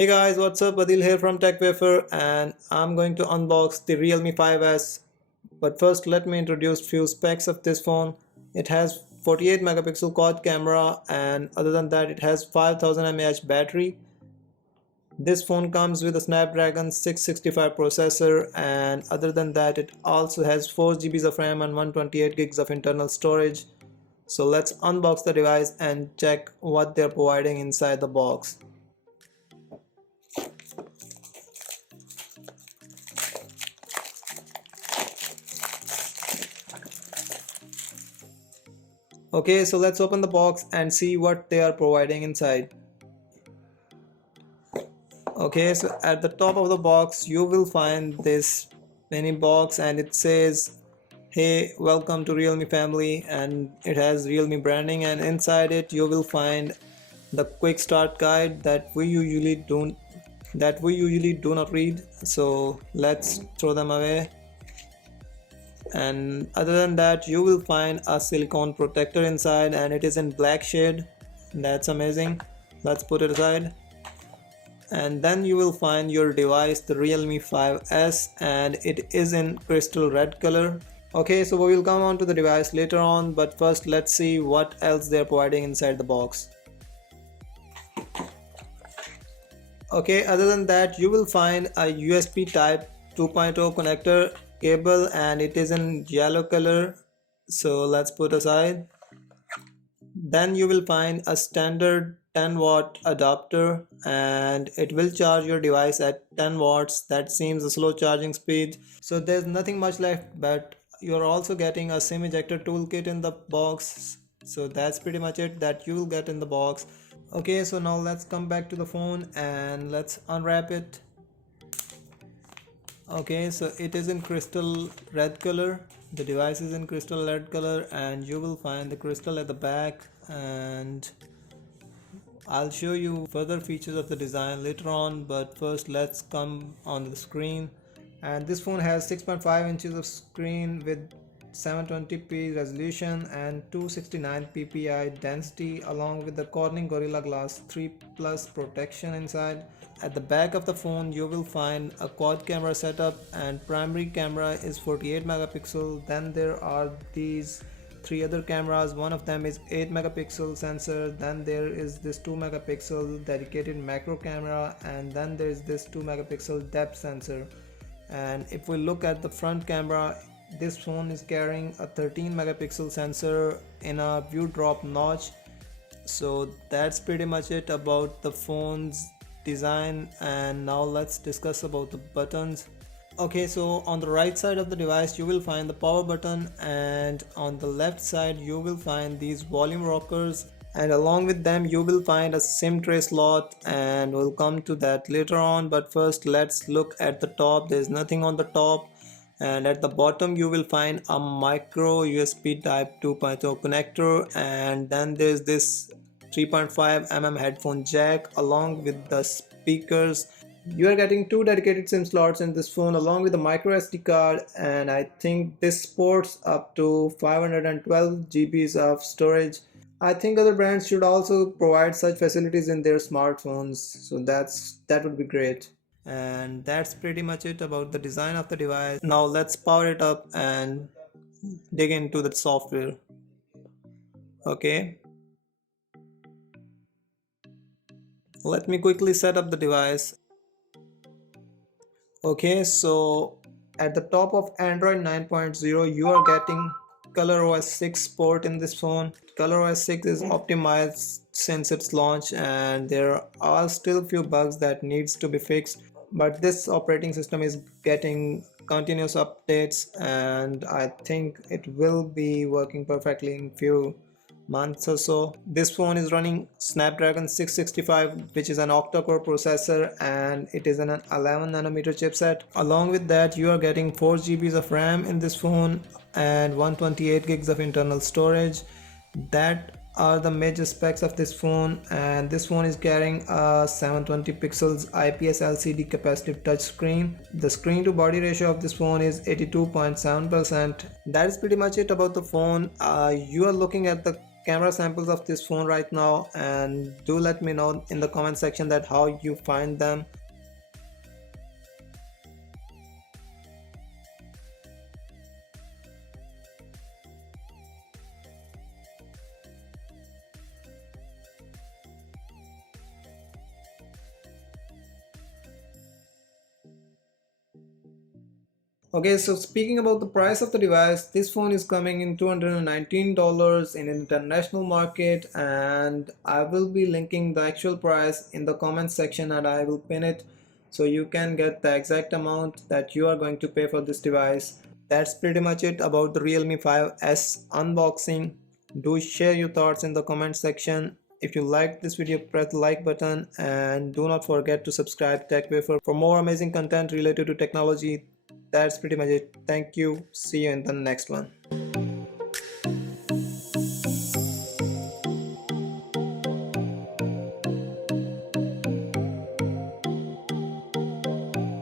Hey guys, what's up? Adil here from TechWafer and I'm going to unbox the Realme 5S. But first let me introduce few specs of this phone. It has 48 megapixel quad camera and other than that it has 5000 mAh battery. This phone comes with a Snapdragon 665 processor and other than that it also has 4 GB of RAM and 128 gigs of internal storage. So let's unbox the device and check what they're providing inside the box. Okay, so let's open the box and see what they are providing inside. Okay, so at the top of the box you will find this mini box and it says, hey, welcome to Realme family, and it has Realme branding, and inside it you will find the quick start guide that we usually do not read, so let's throw them away. And other than that you will find a silicone protector inside and it is in black shade. That's amazing. Let's put it aside. And then you will find your device, the Realme 5S, and it is in crystal red color. Okay, so we will come on to the device later on, but first let's see what else they're providing inside the box. Okay, other than that you will find a USB type 2.0 connector cable and it is in yellow color, so let's put aside. Then you will find a standard 10-watt adapter and it will charge your device at 10 watts. That seems a slow charging speed, so there's nothing much left, but you're also getting a SIM ejector toolkit in the box, so that's pretty much it that you will get in the box. Okay, so now let's come back to the phone and let's unwrap it. Okay, so it is in crystal red color. The device is in crystal red color and you will find the crystal at the back, and I'll show you further features of the design later on, but first let's come on the screen. And this phone has 6.5 inches of screen with 720p resolution and 269 ppi density, along with the Corning Gorilla Glass 3 Plus protection inside. At the back of the phone you will find a quad camera setup and primary camera is 48 megapixel. Then there are these three other cameras. One of them is 8 megapixel sensor, then there is this 2 megapixel dedicated macro camera, and then there is this 2 megapixel depth sensor. And if we look at the front camera, this phone is carrying a 13 megapixel sensor in a view drop notch. So that's pretty much it about the phone's design, and now let's discuss about the buttons. Okay, so on the right side of the device you will find the power button, and on the left side you will find these volume rockers, and along with them you will find a SIM tray slot, and we'll come to that later on. But first let's look at the top. There's nothing on the top, and at the bottom you will find a micro USB type 2.0 connector, and then there's this 3.5 headphone jack along with the speakers. You are getting two dedicated SIM slots in this phone along with a micro SD card, and I think this sports up to 512 GBs of storage. I think other brands should also provide such facilities in their smartphones, so that would be great. And that's pretty much it about the design of the device. Now let's power it up and dig into the software. Okay, let me quickly set up the device. Okay, so at the top of Android 9.0 you are getting ColorOS 6 port in this phone. ColorOS 6 is optimized since its launch and there are still few bugs that needs to be fixed, but this operating system is getting continuous updates and I think it will be working perfectly in few months or so. This phone is running Snapdragon 665, which is an octa-core processor, and it is an 11 nanometer chipset. Along with that you are getting 4 GBs of RAM in this phone and 128 gigs of internal storage. That are the major specs of this phone, and this phone is carrying a 720 pixels IPS LCD capacitive touchscreen. The screen to body ratio of this phone is 82.7%. That is pretty much it about the phone. You are looking at the camera samples of this phone right now, and do let me know in the comment section that how you find them. Okay, so speaking about the price of the device, this phone is coming in $219 in international market, and I will be linking the actual price in the comment section, and I will pin it so you can get the exact amount that you are going to pay for this device. That's pretty much it about the Realme 5S unboxing. Do share your thoughts in the comment section. If you liked this video, press the like button, and do not forget to subscribe to TechWafer for more amazing content related to technology. That's pretty much it. Thank you. See you in the next one.